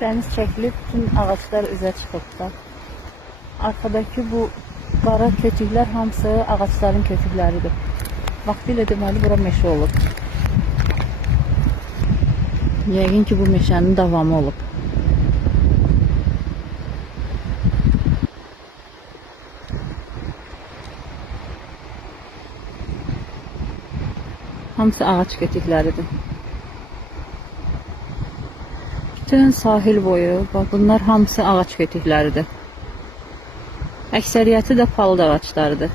Dəniz çəkilib, bütün ağaçlar üzə çıxıblar. Arkadakı bu qara kötüklər hamısı ağaçların kötükləridir. Vaxtilə deməli bura meşə olub. Yəqin ki, bu meşənin davamı olub. Hamısı ağac kötükləridir. Bütün sahil boyu, bunlar hamısı ağac kötükləridir. Əksəriyyəti də palıd ağaçlarıdır.